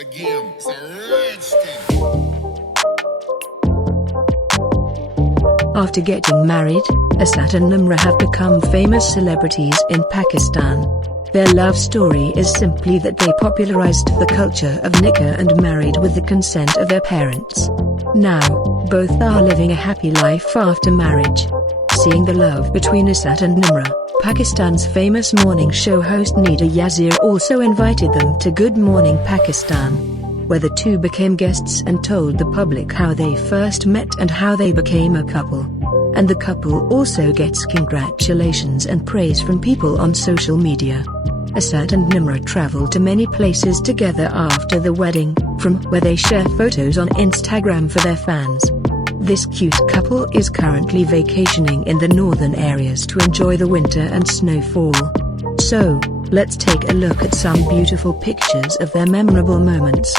again. It's a rich thing. After getting married, Asad and Nimra have become famous celebrities in Pakistan. Their love story is simply that they popularized the culture of nikah and married with the consent of their parents. Now, both are living a happy life after marriage. Seeing the love between Asad and Nimra, Pakistan's famous morning show host Nida Yazir also invited them to Good Morning Pakistan, where the two became guests and told the public how they first met and how they became a couple. And the couple also gets congratulations and praise from people on social media. Asad and Nimra travel to many places together after the wedding, from where they share photos on Instagram for their fans. This cute couple is currently vacationing in the northern areas to enjoy the winter and snowfall. So, let's take a look at some beautiful pictures of their memorable moments.